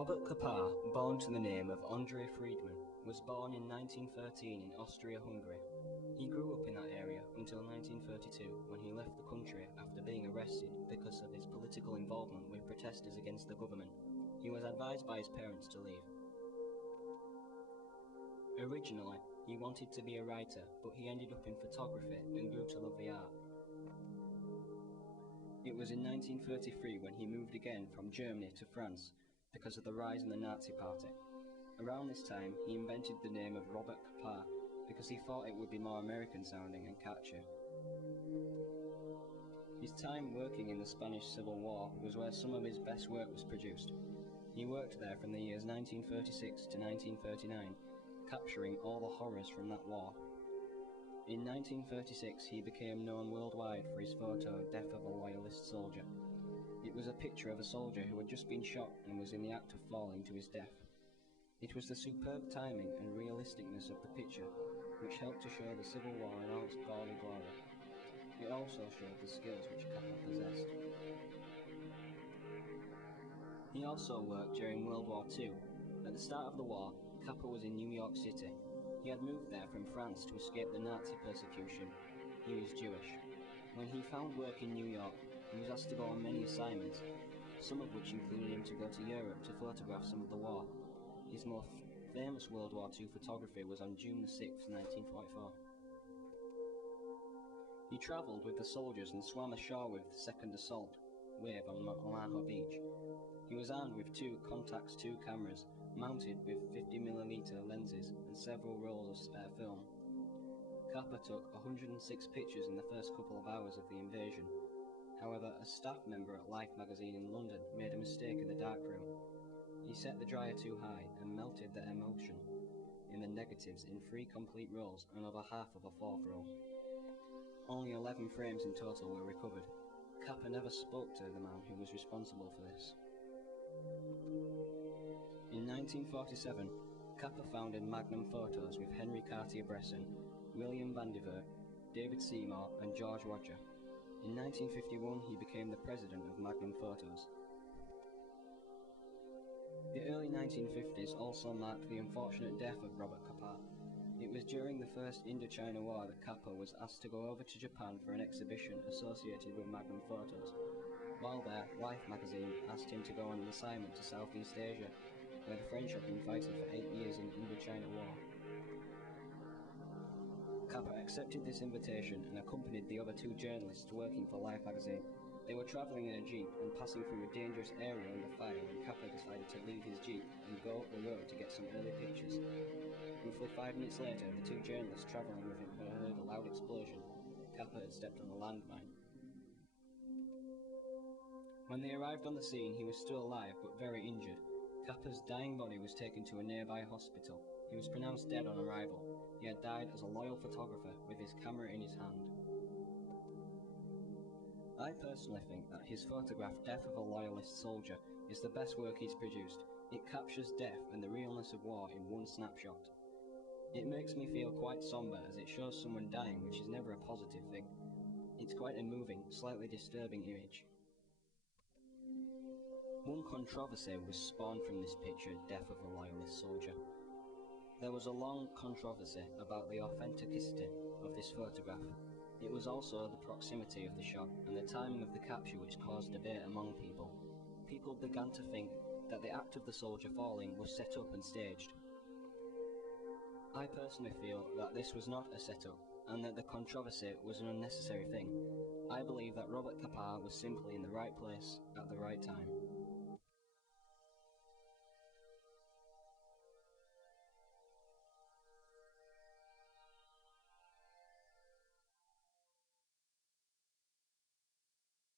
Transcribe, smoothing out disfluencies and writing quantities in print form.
Robert Capa, born to the name of Andre Friedman, was born in 1913 in Austria-Hungary. He grew up in that area until 1932, when he left the country after being arrested because of his political involvement with protesters against the government. He was advised by his parents to leave. Originally, he wanted to be a writer, but he ended up in photography and grew to love the art. It was in 1933 when he moved again from Germany to France because of the rise in the Nazi Party. Around this time, he invented the name of Robert Capa because he thought it would be more American sounding and catchy. His time working in the Spanish Civil War was where some of his best work was produced. He worked there from the years 1936 to 1939, capturing all the horrors from that war. In 1936, he became known worldwide for his photo, Death of a Loyalist Soldier. It was a picture of a soldier who had just been shot and was in the act of falling to his death. It was the superb timing and realisticness of the picture which helped to show the Civil War in all its brawly glory. It also showed the skills which Capa possessed. He also worked during World War II. At the start of the war, Capa was in New York City. He had moved there from France to escape the Nazi persecution. He was Jewish. When he found work in New York, he was asked to go on many assignments, some of which included him to go to Europe to photograph some of the war. His most famous World War II photography was on June 6, 1944. He travelled with the soldiers and swam ashore with the 2nd Assault Wave on Omaha Beach. He was armed with two Contax 2 cameras, mounted with 50mm lenses and several rolls of spare film. Capa took 106 pictures in the first couple of hours of the invasion. However, a staff member at Life magazine in London made a mistake in the darkroom. He set the dryer too high and melted the emulsion in the negatives in 3 complete rolls and over half of a 4th roll. Only 11 frames in total were recovered. Capa never spoke to the man who was responsible for this. In 1947, Capa founded Magnum Photos with Henry Cartier-Bresson, William Vandiver, David Seymour and George Roger. In 1951, he became the president of Magnum Photos. The early 1950s also marked the unfortunate death of Robert Capa. It was during the First Indochina War that Capa was asked to go over to Japan for an exhibition associated with Magnum Photos. While there, Life magazine asked him to go on an assignment to Southeast Asia, where the French had been fighting for 8 years in the Indochina War. Capa accepted this invitation and accompanied the other 2 journalists working for Life magazine. They were travelling in a jeep and passing through a dangerous area under fire when Capa decided to leave his jeep and go up the road to get some early pictures. Roughly 5 minutes later, the 2 journalists travelling with him heard a loud explosion. Capa had stepped on a landmine. When they arrived on the scene, he was still alive but very injured. Capa's dying body was taken to a nearby hospital. He was pronounced dead on arrival. He had died as a loyal photographer with his camera in his hand. I personally think that his photograph Death of a Loyalist Soldier is the best work he's produced. It captures death and the realness of war in one snapshot. It makes me feel quite somber as it shows someone dying, which is never a positive thing. It's quite a moving, slightly disturbing image. One controversy was spawned from this picture, Death of a Loyalist Soldier. There was a long controversy about the authenticity of this photograph. It was also the proximity of the shot and the timing of the capture which caused debate among people. People began to think that the act of the soldier falling was set up and staged. I personally feel that this was not a setup and that the controversy was an unnecessary thing. I believe that Robert Capa was simply in the right place at the right time.